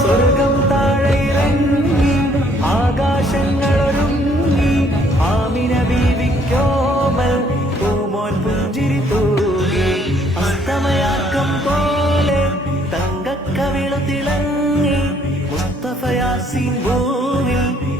സ്വർഗം താഴയിറങ്ങി ആകാശങ്ങളൊരുങ്ങി ആമിന തിളങ്ങി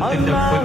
প্রত্যেকটা